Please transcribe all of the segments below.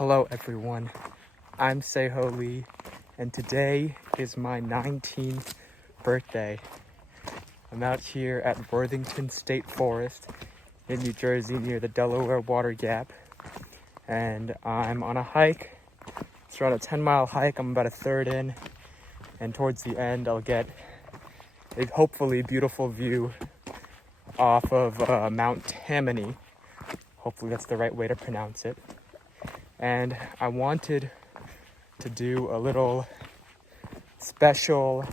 Hello everyone, I'm Seho and today is my 19th birthday. I'm out here at Worthington State Forest in New Jersey near the Delaware Water Gap, and I'm on a hike. It's around a 10-mile hike. I'm about a third in, and towards the end I'll get a hopefully beautiful view off of Mount Tammany. Hopefully that's the right way to pronounce it. And I wanted to do a little special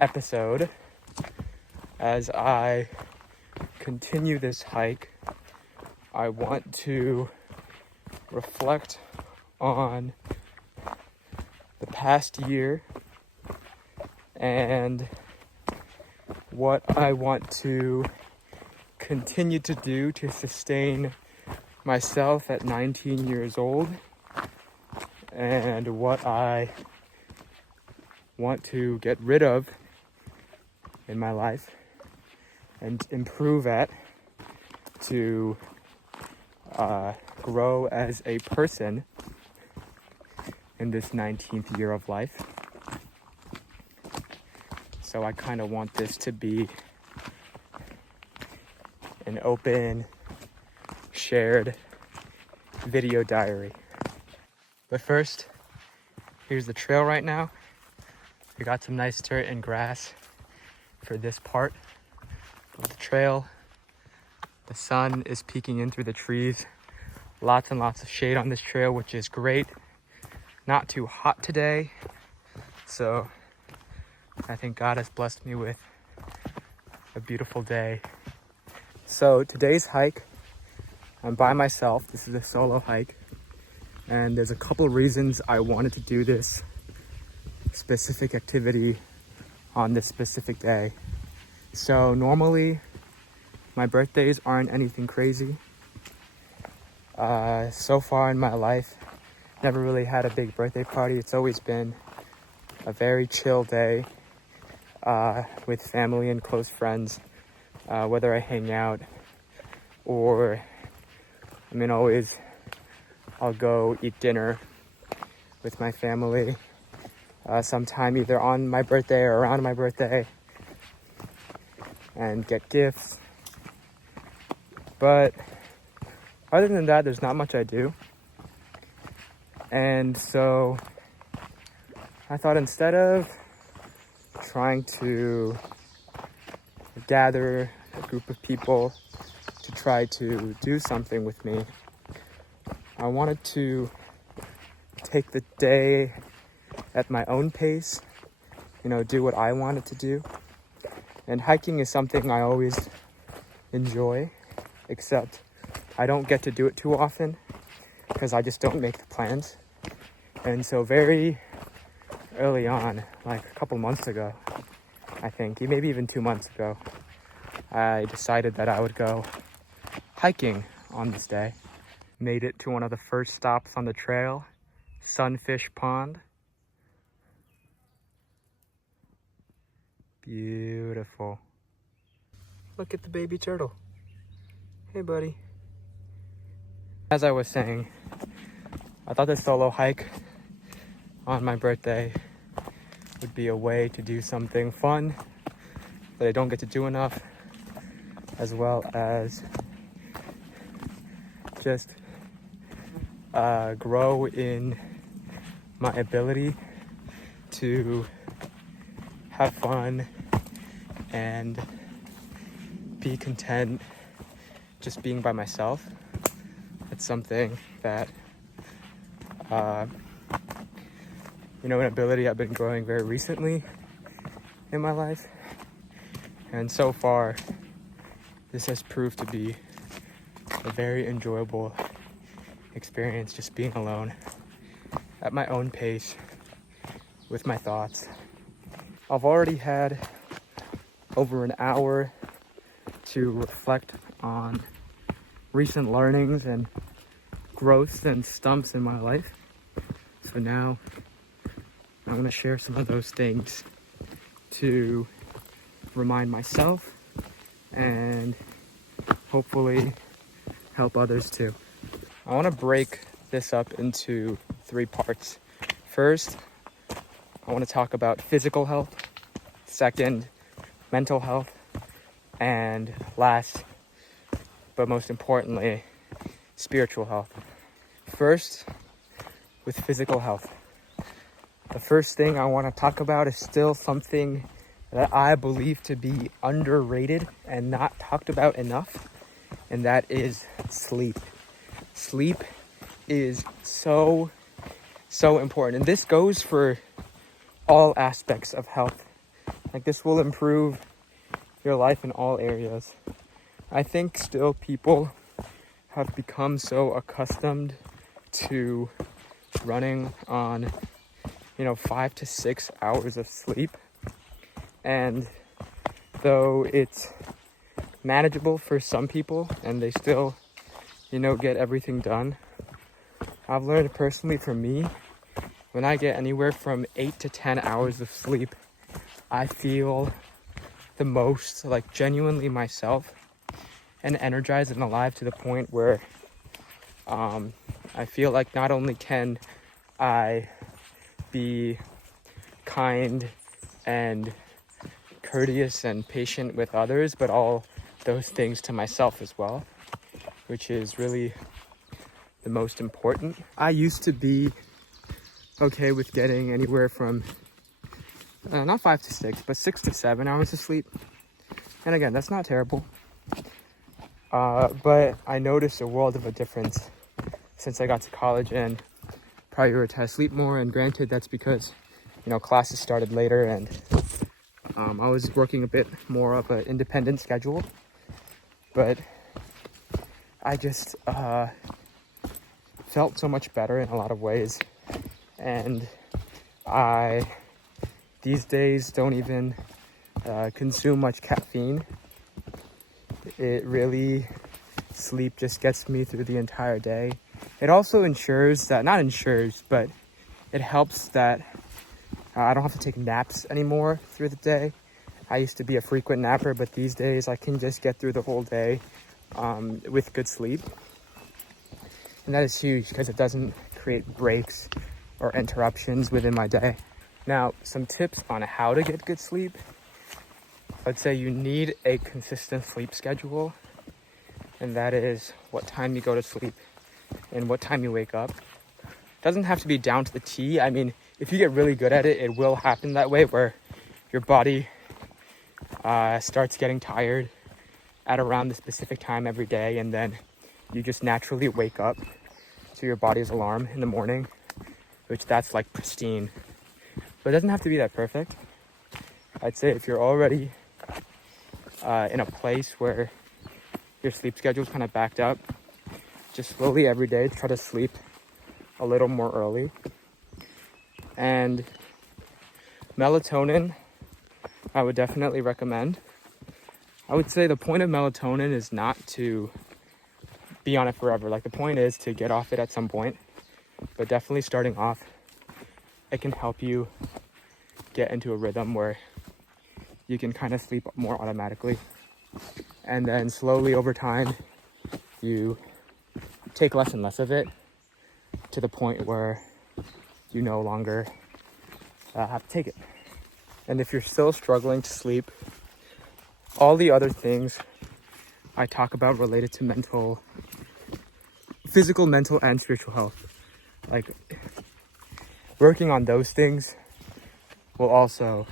episode as I continue this hike. I want to reflect on the past year and what I want to continue to do to sustain myself at 19 years old, and what I want to get rid of in my life and improve at to grow as a person in this 19th year of life. So I kind of want this to be an open, shared video diary. But first, here's the trail right now. We got some nice dirt and grass for this part of the trail. The sun is peeking in through the trees. Lots and lots of shade on this trail, which is great. Not too hot today, so I think God has blessed me with a beautiful day. So today's hike, I'm by myself. This is a solo hike, and there's a couple reasons I wanted to do this specific activity on this specific day. So normally my birthdays aren't anything crazy. So far in my life, never really had a big birthday party. It's always been a very chill day with family and close friends, whether I hang out or I'll go eat dinner with my family sometime either on my birthday or around my birthday and get gifts. But other than that, there's not much I do. And so I thought, instead of trying to gather a group of people to try to do something with me, I wanted to take the day at my own pace, do what I wanted to do. And hiking is something I always enjoy, except I don't get to do it too often because I just don't make the plans. And so very early on, like a couple months ago, I think, maybe even 2 months ago, I decided that I would go hiking on this day. Made it to one of the first stops on the trail, Sunfish Pond. Beautiful. Look at the baby turtle. Hey, buddy. As I was saying, I thought this solo hike on my birthday would be a way to do something fun that I don't get to do enough, as well as just grow in my ability to have fun and be content just being by myself. It's something that an ability I've been growing very recently in my life, and so far this has proved to be a very enjoyable experience, just being alone at my own pace with my thoughts. I've already had over an hour to reflect on recent learnings and growths and stumps in my life. So now I'm going to share some of those things to remind myself and hopefully help others too. I want to break this up into 3 parts. First, I want to talk about physical health. Second, mental health. And last, but most importantly, spiritual health. First, with physical health. The first thing I want to talk about is still something that I believe to be underrated and not talked about enough, and that is sleep. Sleep is so important, and this goes for all aspects of health. Like, this will improve your life in all areas. I think still people have become so accustomed to running on 5 to 6 hours of sleep, and though it's manageable for some people and they still get everything done, I've learned personally for me, when I get anywhere from 8 to 10 hours of sleep, I feel the most like genuinely myself and energized and alive, to the point where I feel like not only can I be kind and courteous and patient with others, but all those things to myself as well, which is really the most important. I used to be okay with getting anywhere from not 5 to 6, but 6 to 7 hours of sleep. And again, that's not terrible. But I noticed a world of a difference since I got to college and prioritize sleep more. And granted, that's because classes started later, and I was working a bit more of an independent schedule. But I just felt so much better in a lot of ways, and I these days don't even consume much caffeine. It really, sleep just gets me through the entire day. It also but it helps that I don't have to take naps anymore through the day. I used to be a frequent napper, but these days I can just get through the whole day with good sleep. And that is huge because it doesn't create breaks or interruptions within my day. Now, some tips on how to get good sleep. I'd say you need a consistent sleep schedule, and that is what time you go to sleep and what time you wake up. It doesn't have to be down to the T. I mean, if you get really good at it, it will happen that way, where your body starts getting tired at around the specific time every day, and then you just naturally wake up to your body's alarm in the morning, which that's like pristine. But it doesn't have to be that perfect. I'd say if you're already in a place where your sleep schedule is kind of backed up, just slowly every day try to sleep a little more early. And melatonin, I would definitely recommend. I would say the point of melatonin is not to be on it forever. Like, the point is to get off it at some point, but definitely starting off, it can help you get into a rhythm where you can kind of sleep more automatically. And then slowly over time, you take less and less of it to the point where you no longer have to take it. And if you're still struggling to sleep, all the other things I talk about related to physical, mental, and spiritual health, like working on those things, will also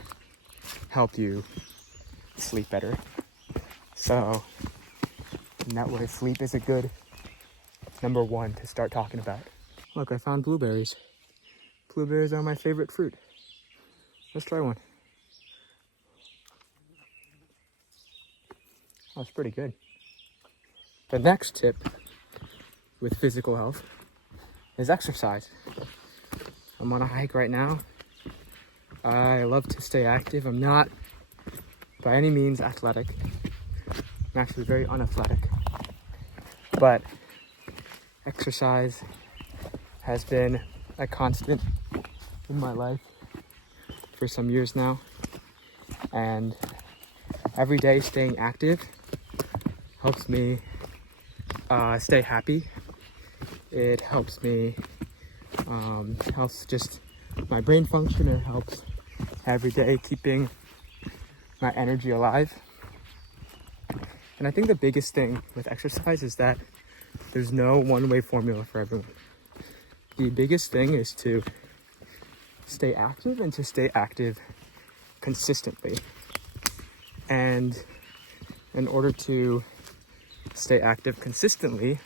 help you sleep better. So in that way, sleep is a good number 1 to start talking about. Look, I found blueberries. Blueberries are my favorite fruit. Let's try one. That's pretty good. The next tip with physical health is exercise. I'm on a hike right now. I love to stay active. I'm not by any means athletic. I'm actually very unathletic. But exercise has been a constant in my life for some years now. And every day staying active helps me stay happy. It helps me, helps just my brain function. It helps every day keeping my energy alive. And I think the biggest thing with exercise is that there's no one-way formula for everyone. The biggest thing is to stay active and to stay active consistently. And in order to stay active consistently,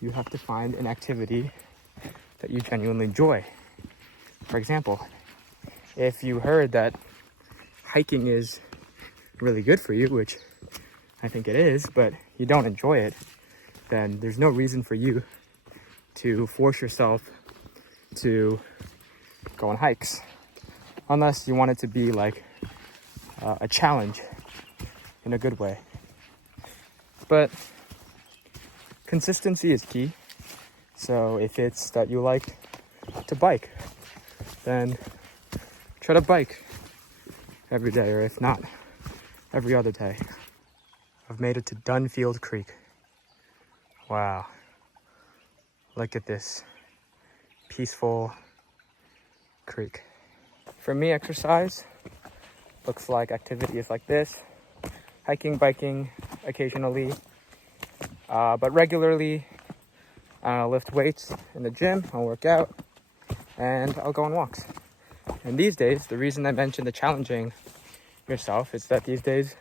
you have to find an activity that you genuinely enjoy. For example, if you heard that hiking is really good for you, which I think it is, but you don't enjoy it, then there's no reason for you to force yourself to go on hikes, unless you want it to be like a challenge in a good way. But consistency is key. So if it's that you like to bike, then try to bike every day, or if not, every other day. I've made it to Dunfield Creek. Wow. Look at this peaceful creek. For me, exercise looks like activities like this: hiking, biking, occasionally, but regularly. I'll lift weights in the gym, I'll work out, and I'll go on walks. And these days, the reason I mentioned the challenging yourself is that these days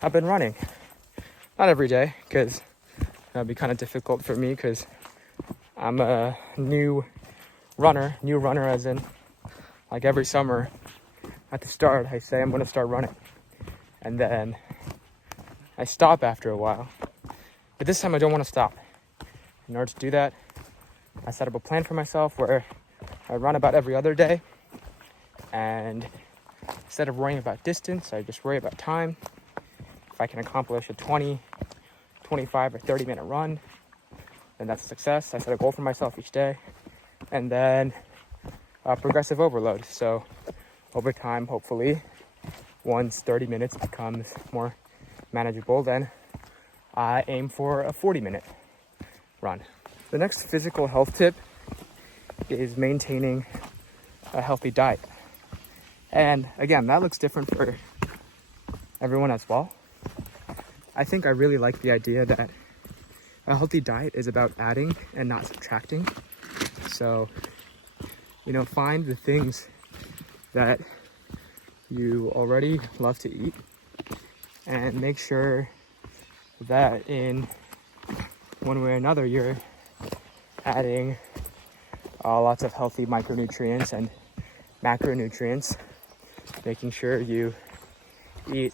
I've been running. Not every day, because that'd be kind of difficult for me, because I'm a new runner as in, like every summer at the start, I say I'm going to start running. And then I stop after a while. But this time I don't want to stop. In order to do that, I set up a plan for myself where I run about every other day. And instead of worrying about distance, I just worry about time. If I can accomplish a 20, 25, or 30-minute run, then that's a success. I set a goal for myself each day. And then progressive overload. So over time, hopefully, once 30 minutes becomes more manageable, then I aim for a 40-minute run. The next physical health tip is maintaining a healthy diet. And again, that looks different for everyone as well. I think I really like the idea that a healthy diet is about adding and not subtracting. So, find the things that you already love to eat and make sure that in one way or another you're adding lots of healthy micronutrients and macronutrients, making sure you eat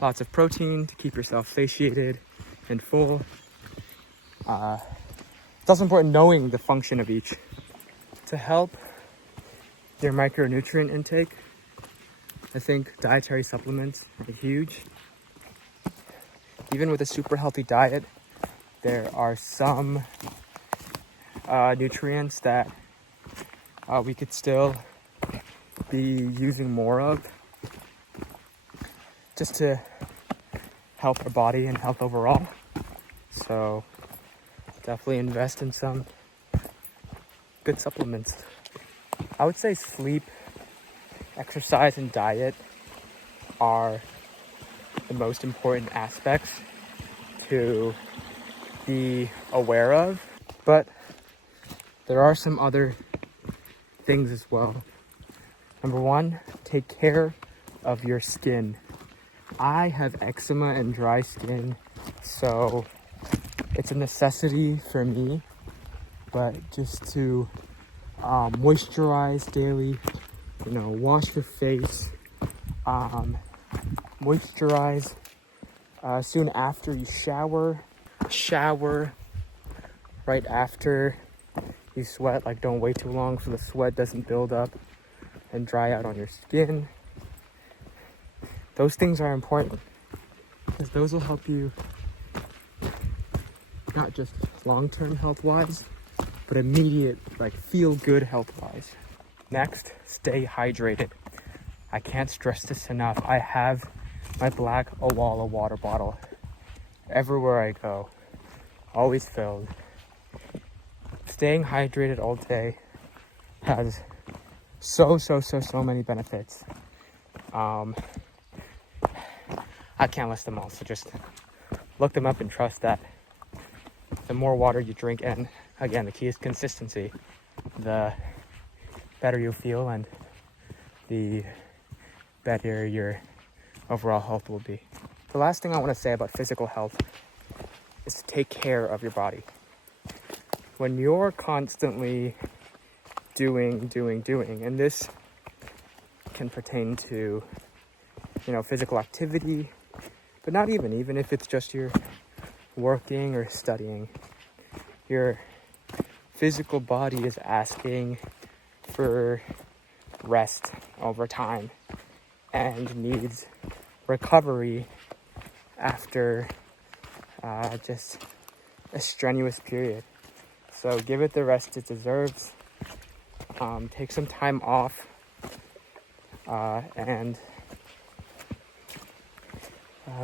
lots of protein to keep yourself satiated and full. It's also important knowing the function of each to help your micronutrient intake. I think dietary supplements are huge. Even with a super healthy diet, there are some nutrients that we could still be using more of just to help our body and health overall. So definitely invest in some good supplements. I would say sleep, exercise, and diet are the most important aspects to be aware of, but there are some other things as well. Number one, take care of your skin. I have eczema and dry skin, so it's a necessity for me, but just to moisturize daily, wash your face, moisturize soon after you shower right after you sweat. Like, don't wait too long so the sweat doesn't build up and dry out on your skin. Those things are important because those will help you not just long-term health-wise, but immediate, feel good health-wise. Next, stay hydrated. I can't stress this enough. I have my black Owala water bottle everywhere I go, always filled. staying hydrated all day has so many benefits. I can't list them all, so just look them up and trust that the more water you drink, and again, the key is consistency, the better you feel and the better your overall health will be. The last thing I want to say about physical health is to take care of your body. When you're constantly doing, and this can pertain to, physical activity, but not even if it's just you're working or studying, your physical body is asking for rest over time and needs recovery after just a strenuous period. So give it the rest it deserves. Take some time off and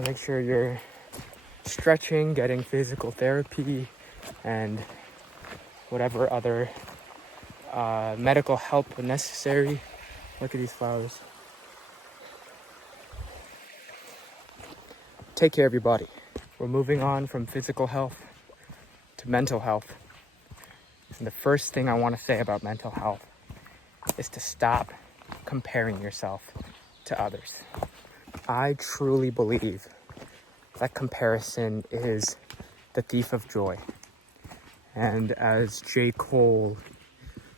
make sure you're stretching, getting physical therapy, and whatever other medical help necessary. Look at these flowers. Take care of your body. We're moving on from physical health to mental health. And the first thing I want to say about mental health is to stop comparing yourself to others. I truly believe that comparison is the thief of joy. And as J. Cole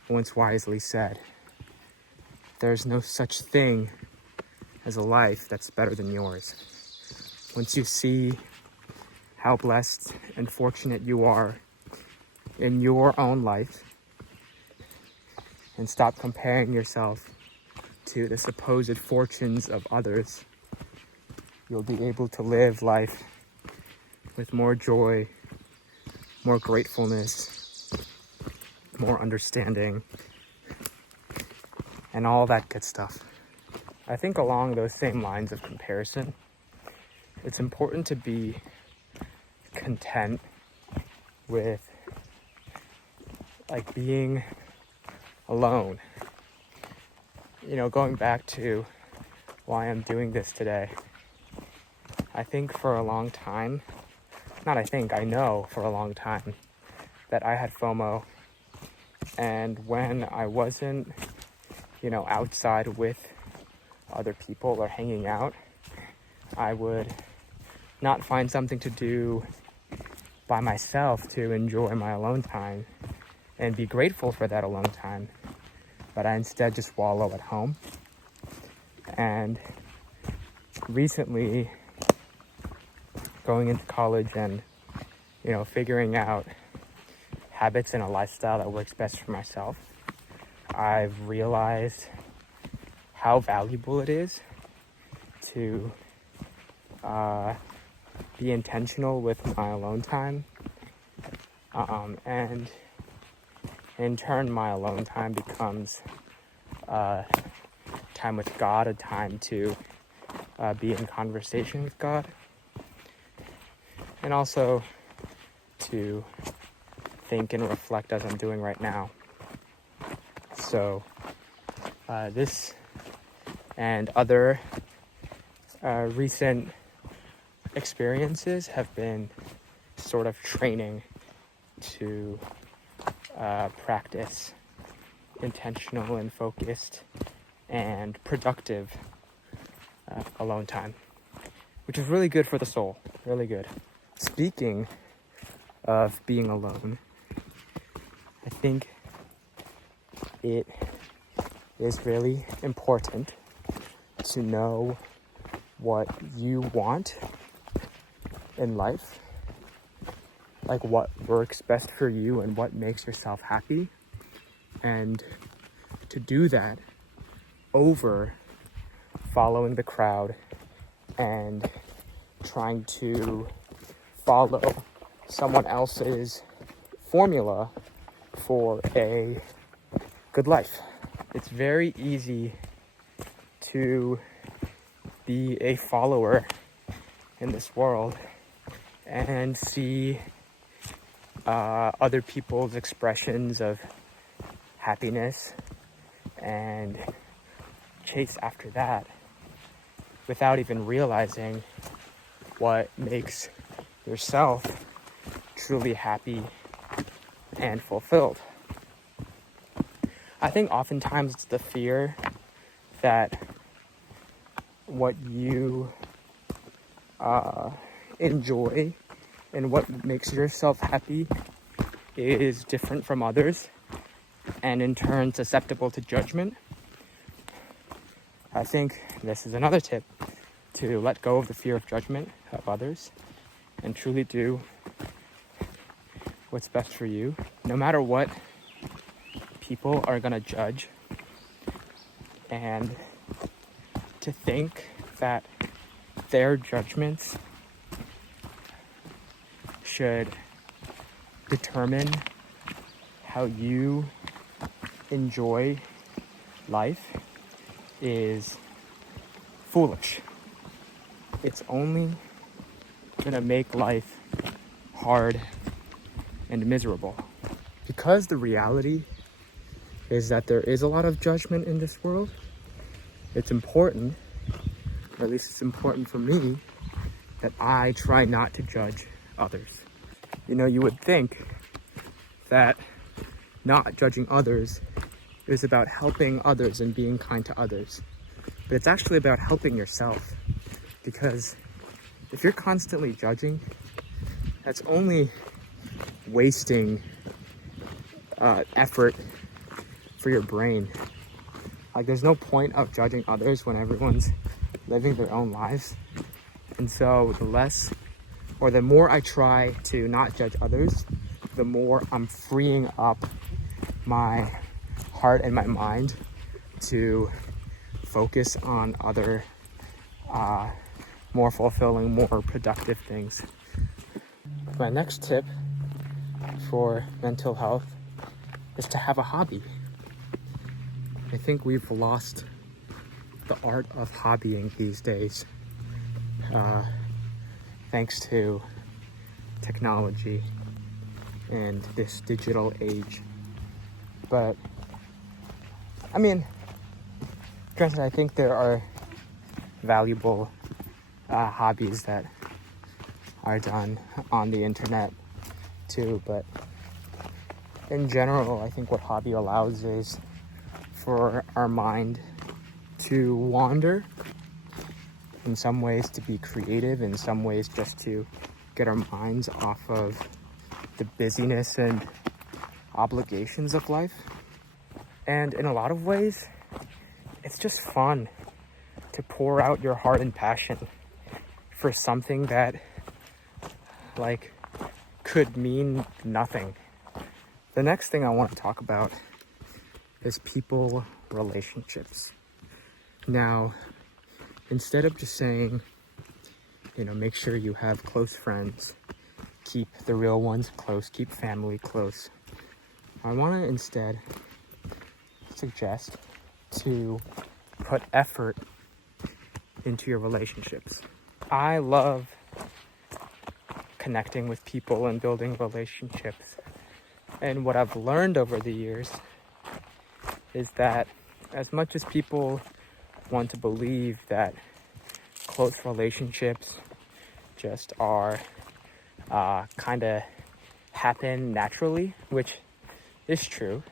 once wisely said, there's no such thing as a life that's better than yours. Once you see how blessed and fortunate you are in your own life and stop comparing yourself to the supposed fortunes of others, you'll be able to live life with more joy, more gratefulness, more understanding, and all that good stuff. I think along those same lines of comparison, it's important to be content with being alone. Going back to why I'm doing this today, I think for a long time, I know for a long time that I had FOMO, and when I wasn't, outside with other people or hanging out, I would not find something to do by myself to enjoy my alone time and be grateful for that alone time, but I instead just wallow at home. And recently, going into college and figuring out habits and a lifestyle that works best for myself, I've realized how valuable it is to be intentional with my alone time, and in turn my alone time becomes time with God, a time to be in conversation with God, and also to think and reflect as I'm doing right now. So this and other recent experiences have been sort of training to practice intentional and focused and productive alone time, which is really good for the soul, really good. Speaking of being alone, I think it is really important to know what you want in life, like what works best for you and what makes yourself happy, and to do that over following the crowd and trying to follow someone else's formula for a good life. It's very easy to be a follower in this world and see other people's expressions of happiness and chase after that without even realizing what makes yourself truly happy and fulfilled. I think oftentimes it's the fear that what you enjoy and what makes yourself happy is different from others, and in turn susceptible to judgment. I think this is another tip to let go of the fear of judgment of others and truly do what's best for you, no matter what people are gonna judge, and to think that their judgments should determine how you enjoy life is foolish. It's only gonna make life hard and miserable. Because the reality is that there is a lot of judgment in this world, it's important, or at least it's important for me, that I try not to judge others. You know, you would think that not judging others is about helping others and being kind to others, but it's actually about helping yourself. Because if you're constantly judging, that's only wasting effort for your brain. Like, there's no point of judging others when everyone's living their own lives. And so the more I try to not judge others, the more I'm freeing up my heart and my mind to focus on other more fulfilling, more productive things. My next tip for mental health is to have a hobby. I think we've lost the art of hobbying these days, thanks to technology and this digital age. But I mean, granted, I think there are valuable hobbies that are done on the internet too, but in general, I think what hobby allows is for our mind to wander, in some ways to be creative, in some ways just to get our minds off of the busyness and obligations of life. And in a lot of ways, it's just fun to pour out your heart and passion for something that like could mean nothing. The next thing I want to talk about is people relationships. Now, instead of just saying, make sure you have close friends, keep the real ones close, keep family close, I want to instead suggest to put effort into your relationships. I love connecting with people and building relationships. And what I've learned over the years is that as much as people want to believe that close relationships just are kind of happen naturally, which is true,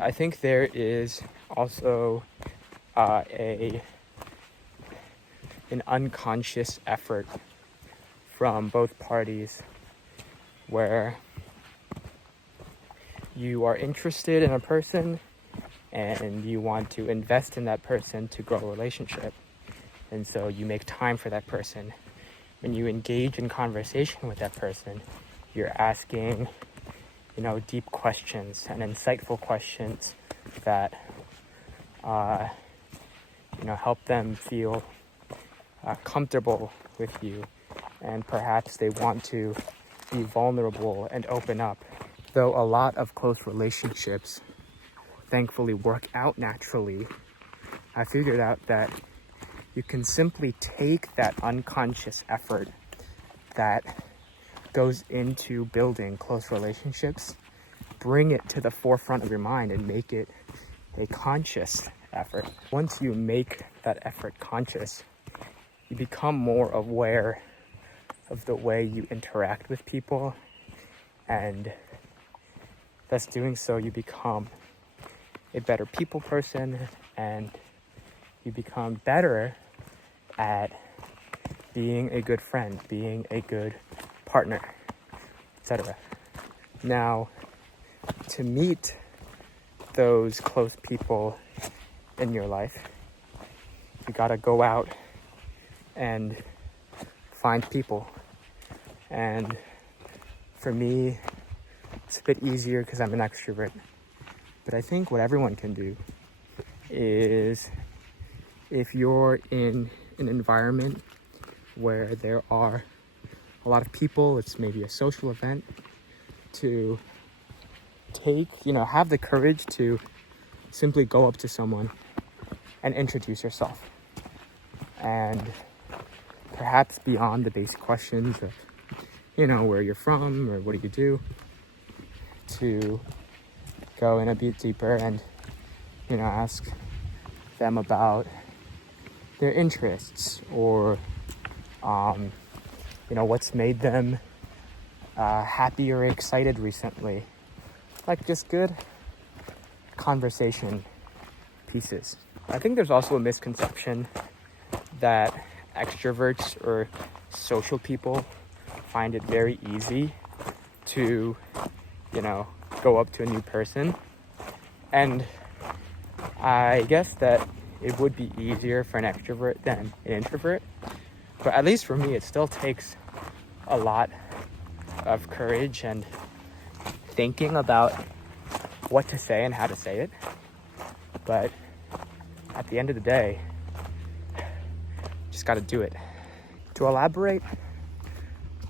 I think there is also an unconscious effort from both parties where you are interested in a person and you want to invest in that person to grow a relationship. And so you make time for that person. When you engage in conversation with that person, you're asking, deep questions and insightful questions that, help them feel comfortable with you. And perhaps they want to be vulnerable and open up. Though a lot of close relationships thankfully work out naturally, I figured out that you can simply take that unconscious effort that goes into building close relationships, bring it to the forefront of your mind and make it a conscious effort. Once you make that effort conscious, you become more aware of the way you interact with people, and thus doing so, you become a better people person, and you become better at being a good friend, being a good partner, etc. Now, to meet those close people in your life, you gotta go out and find people. And for me, it's a bit easier because I'm an extrovert. But I think what everyone can do is, if you're in an environment where there are a lot of people, it's maybe a social event, to have the courage to simply go up to someone and introduce yourself. And perhaps beyond the basic questions of, where you're from or what do you do, to go in a bit deeper and, ask them about their interests or, what's made them happy or excited recently. Like just good conversation pieces. I think there's also a misconception that extroverts or social people find it very easy to, go up to a new person. And I guess that it would be easier for an extrovert than an introvert. But at least for me, it still takes a lot of courage and thinking about what to say and how to say it. But at the end of the day, just got to do it. To elaborate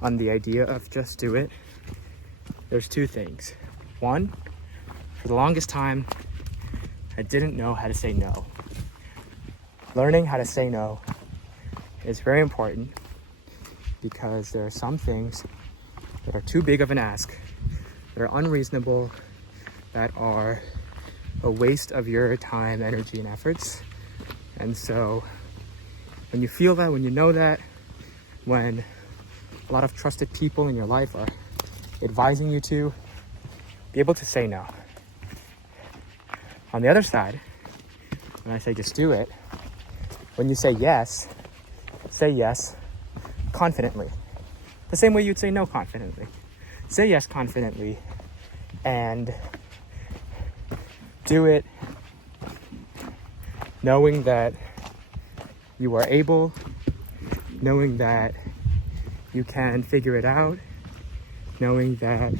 on the idea of just do it, there's two things. One, for the longest time, I didn't know how to say no. Learning how to say no is very important because there are some things that are too big of an ask, that are unreasonable, that are a waste of your time, energy, and efforts. And so when you feel that, when you know that, when a lot of trusted people in your life are advising you to, be able to say no. On the other side, when I say just do it, when you say yes confidently. The same way you'd say no confidently. Say yes confidently and do it knowing that you are able, knowing that you can figure it out, knowing that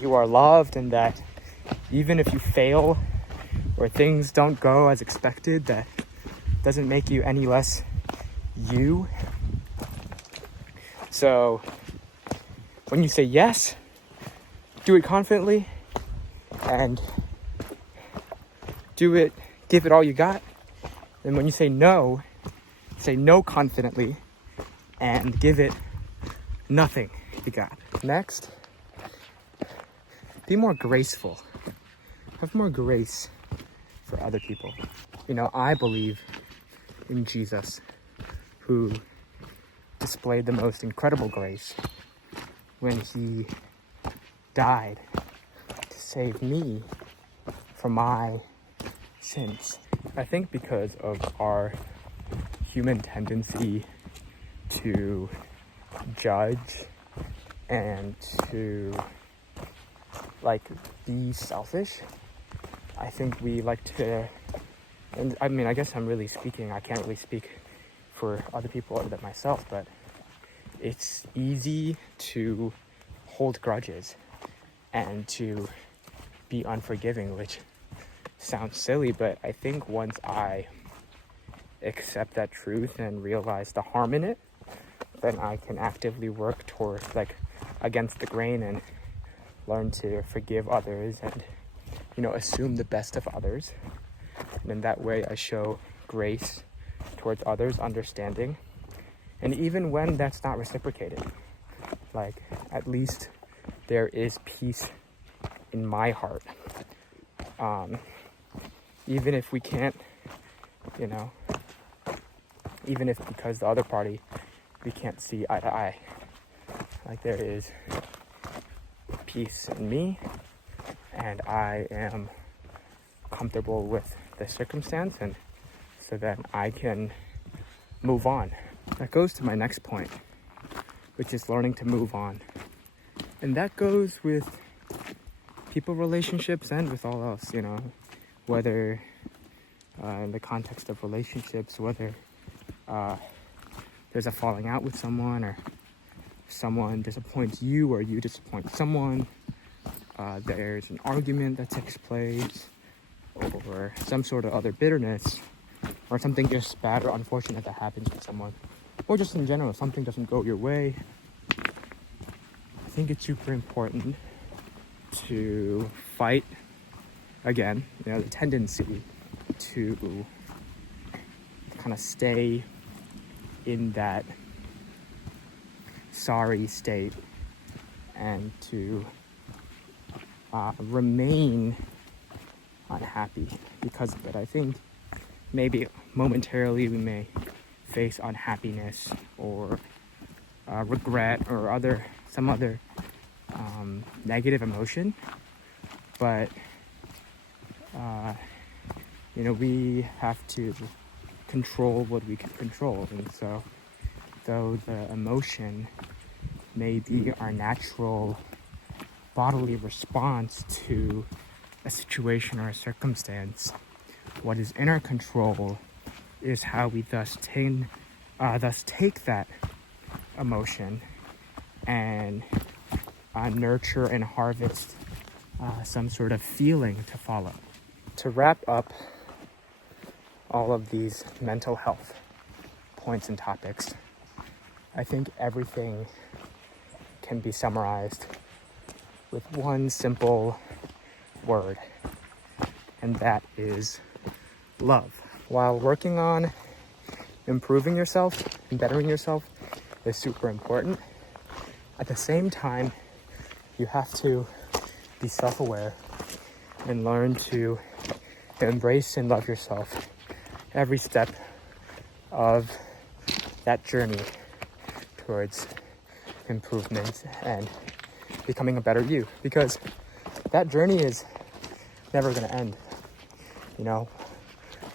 you are loved, and that even if you fail or things don't go as expected, that doesn't make you any less you. So when you say yes, do it confidently and do it, give it all you got. And when you say no confidently and give it nothing you got. Next, be more graceful. Have more grace for other people. I believe in Jesus, who displayed the most incredible grace when he died to save me from my sins. I think because of our human tendency to judge and to be selfish, I think we like to, and I guess I'm really speaking, I can't really speak for other people other than myself, but it's easy to hold grudges and to be unforgiving, which sounds silly, but I think once I accept that truth and realize the harm in it, then I can actively work towards against the grain and learn to forgive others and assume the best of others. And in that way I show grace towards others, understanding, and even when that's not reciprocated. like at least there is peace in my heart. Even if we can't, you know, even if because the other party we can't see eye to eye, like there is peace in me, and I am comfortable with the circumstance, and so that I can move on. That goes to my next point, which is learning to move on. And that goes with people relationships and with all else, you know, whether in the context of relationships, whether there's a falling out with someone, or someone disappoints you or you disappoint someone, there's an argument that takes place, or some sort of other bitterness, or something just bad or unfortunate that happens with someone, or just in general, something doesn't go your way. I think it's super important to fight again, you know, the tendency to kind of stay in that sorry state and to remain unhappy because of it. I think maybe momentarily we may face unhappiness or regret or some other negative emotion, but you know, we have to control what we can control. And so though the emotion may be our natural bodily response to a situation or a circumstance, what is in our control is how we thus take that emotion and nurture and harvest some sort of feeling to follow. To wrap up all of these mental health points and topics, I think everything can be summarized with one simple word, and that is love. While working on improving yourself and bettering yourself is super important, at the same time, you have to be self-aware and learn to embrace and love yourself every step of that journey towards improvement and becoming a better you, because that journey is never going to end. You know,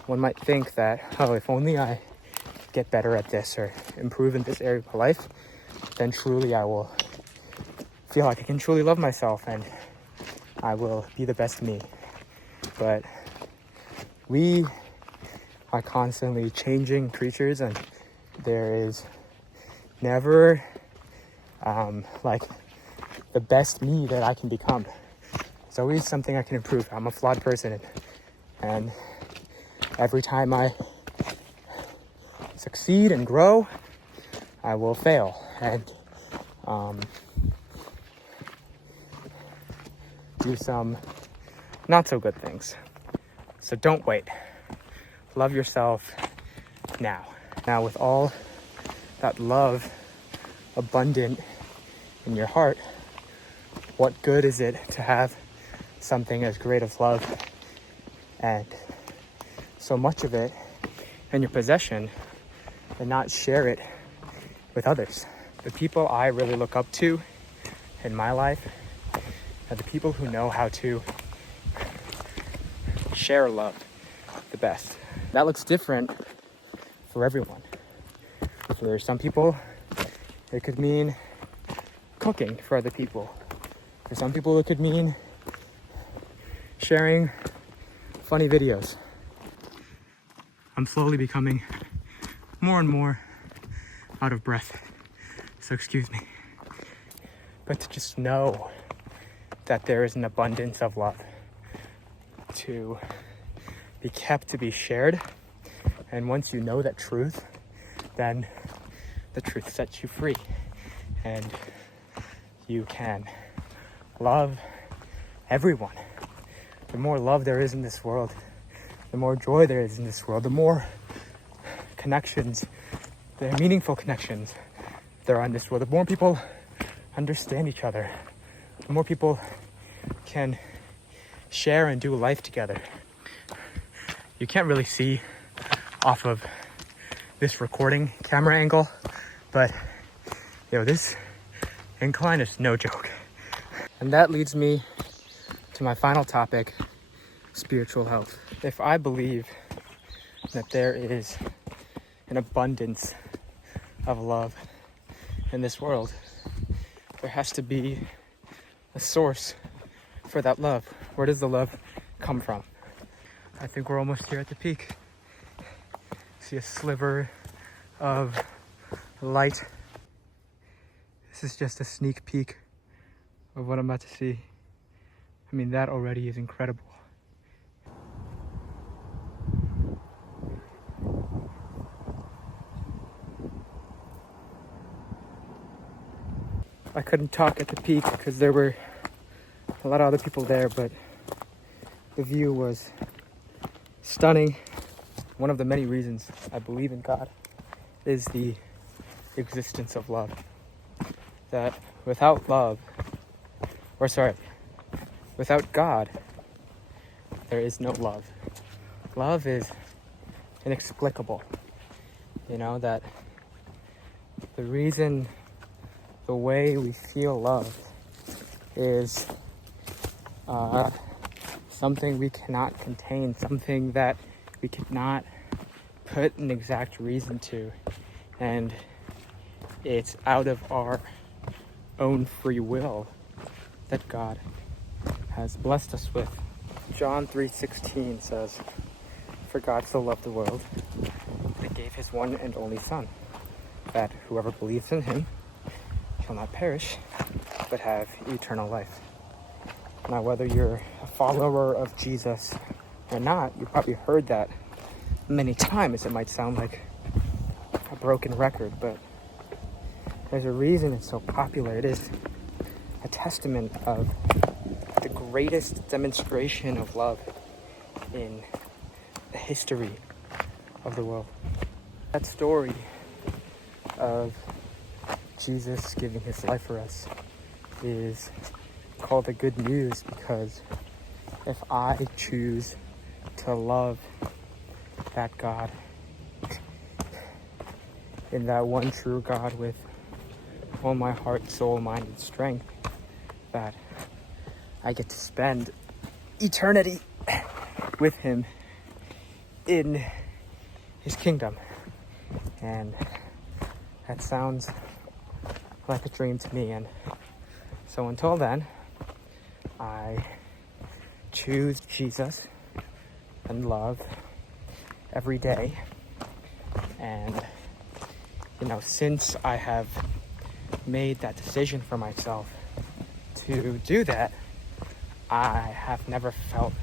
one might think that, oh, if only I get better at this or improve in this area of my life, then truly I will feel like I can truly love myself and I will be the best me. But we are constantly changing creatures, and there is never like the best me that I can become. It's always something I can improve. I'm a flawed person, and every time I succeed and grow, I will fail and do some not so good things. So don't wait. Love yourself now. Now, with all that love abundant in your heart, what good is it to have something as great as love and so much of it in your possession and not share it with others? The people I really look up to in my life are the people who know how to share love the best. That looks different for everyone. For some people, it could mean cooking for other people. For some people, it could mean sharing funny videos. I'm slowly becoming more and more out of breath, so excuse me. But to just know that there is an abundance of love to be kept, to be shared. And once you know that truth, then the truth sets you free. And you can love everyone. The more love there is in this world, the more joy there is in this world, the more connections, the meaningful connections there are in this world, the more people understand each other, the more people can share and do life together. You can't really see off of this recording camera angle, but this incline is no joke. And that leads me to my final topic, spiritual health. If I believe that there is an abundance of love in this world, there has to be a source for that love. Where does the love come from? I think we're almost here at the peak. See a sliver of light. This is just a sneak peek of what I'm about to see. I mean, that already is incredible. I couldn't talk at the peak because there were a lot of other people there, but the view was stunning. One of the many reasons I believe in God is the existence of love. That without God, there is no love. Love is inexplicable. That the way we feel love is something we cannot contain, something that we cannot put an exact reason to, and it's out of our own free will that God has blessed us with. John 3:16 says, "For God so loved the world that he gave his one and only Son, that whoever believes in him shall not perish, but have eternal life." Now, whether you're a follower of Jesus or not, you probably heard that many times. It might sound like a broken record, but there's a reason it's so popular. It is a testament of the greatest demonstration of love in the history of the world. That story of Jesus giving his life for us is called the good news, because if I choose to love that God, in that one true God with all my heart, soul, mind, and strength, that I get to spend eternity with him in his kingdom. And that sounds like a dream to me. And so until then, I choose Jesus and love every day. And since I have made that decision for myself to do that, I have never felt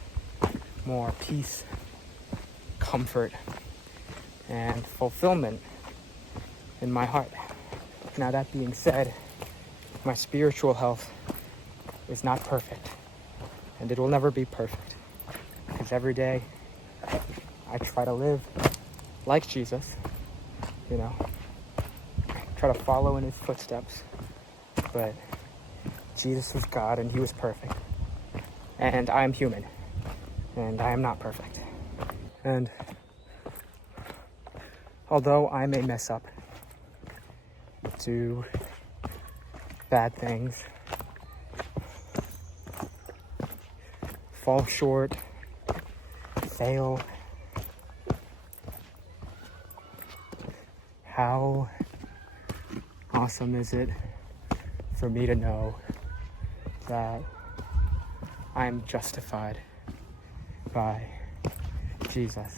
more peace, comfort, and fulfillment in my heart. Now, that being said, my spiritual health is not perfect, and it will never be perfect, because every day I try to live like Jesus, try to follow in his footsteps. But Jesus was God and he was perfect, and I am human and I am not perfect. And although I may mess up, do bad things, fall short, fail, how awesome is it for me to know that I'm justified by Jesus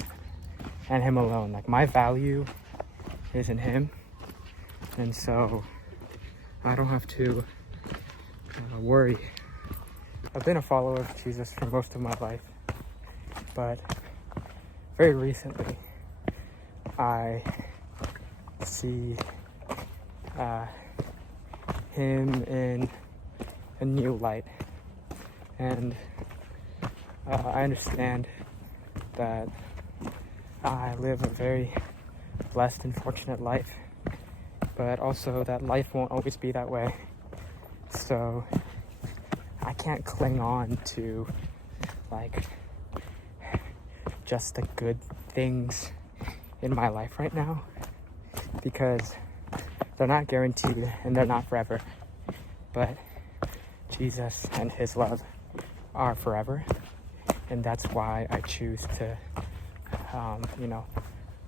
and him alone. Like, my value is in him, and so I don't have to worry. I've been a follower of Jesus for most of my life, but very recently I see him in a new light, and I understand that I live a very blessed and fortunate life, but also that life won't always be that way. So I can't cling on to like just the good things in my life right now, because they're not guaranteed and they're not forever. But Jesus and his love are forever, and that's why I choose to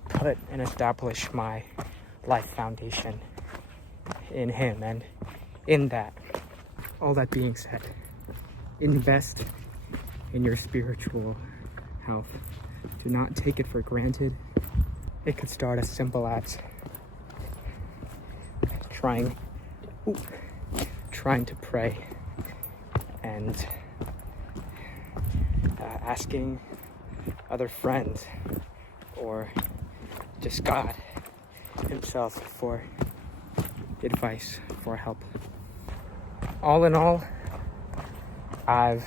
put and establish my life foundation in him. And in that, all that being said, invest in your spiritual health. Do not take it for granted. It could start as simple as trying to pray and asking other friends or just God himself for advice, for help. All in all, I've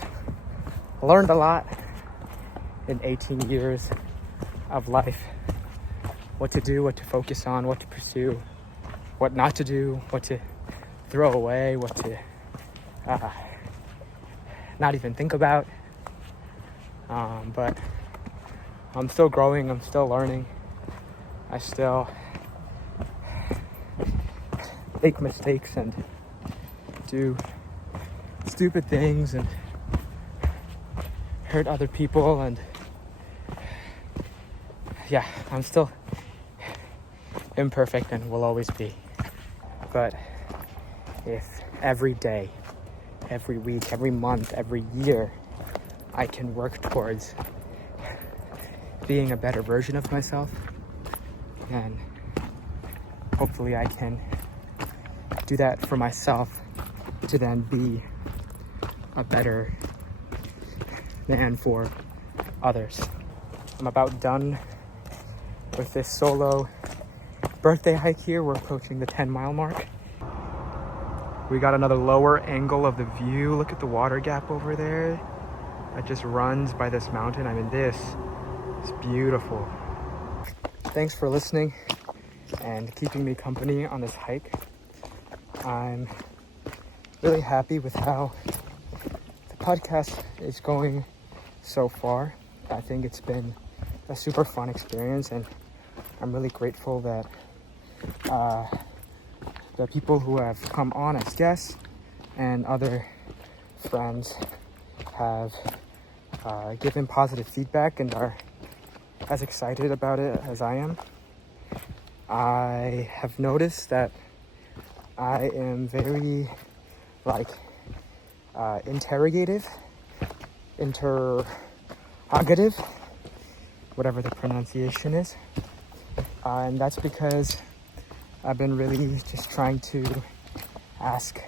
learned a lot in 18 years of life. What to do, what to focus on, what to pursue, what not to do, what to throw away, what to not even think about. But I'm still growing, I'm still learning. I still make mistakes and do stupid things and hurt other people, and yeah, I'm still imperfect and will always be. But if every day, every week, every month, every year, I can work towards being a better version of myself, then hopefully I can do that for myself to then be a better man for others. I'm about done with this solo birthday hike here. We're approaching the 10-mile mark. We got another lower angle of the view. Look at the water gap over there that just runs by this mountain. I mean, this is beautiful. Thanks for listening and keeping me company on this hike. I'm really happy with how the podcast is going so far. I think it's been a super fun experience, and I'm really grateful that the people who have come on as guests and other friends have given positive feedback and are as excited about it as I am. I have noticed that I am very interrogative, whatever the pronunciation is. And that's because I've been really just trying to ask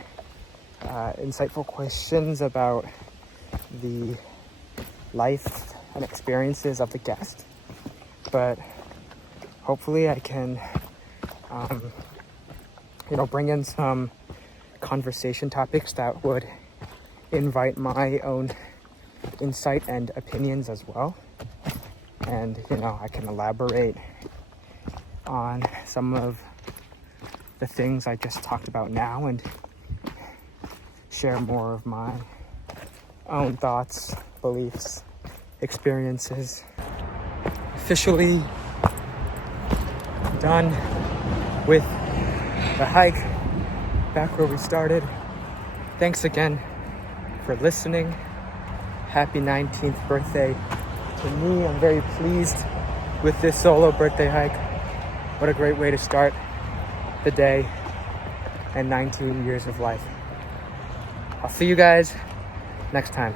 insightful questions about the life and experiences of the guest. But hopefully I can, bring in some conversation topics that would invite my own insight and opinions as well. And, I can elaborate on some of the things I just talked about now and share more of my own thoughts, beliefs, experiences. Officially done with the hike back where we started. Thanks again for listening. Happy 19th birthday to me. I'm very pleased with this solo birthday hike. What a great way to start the day and 19 years of life. I'll see you guys next time.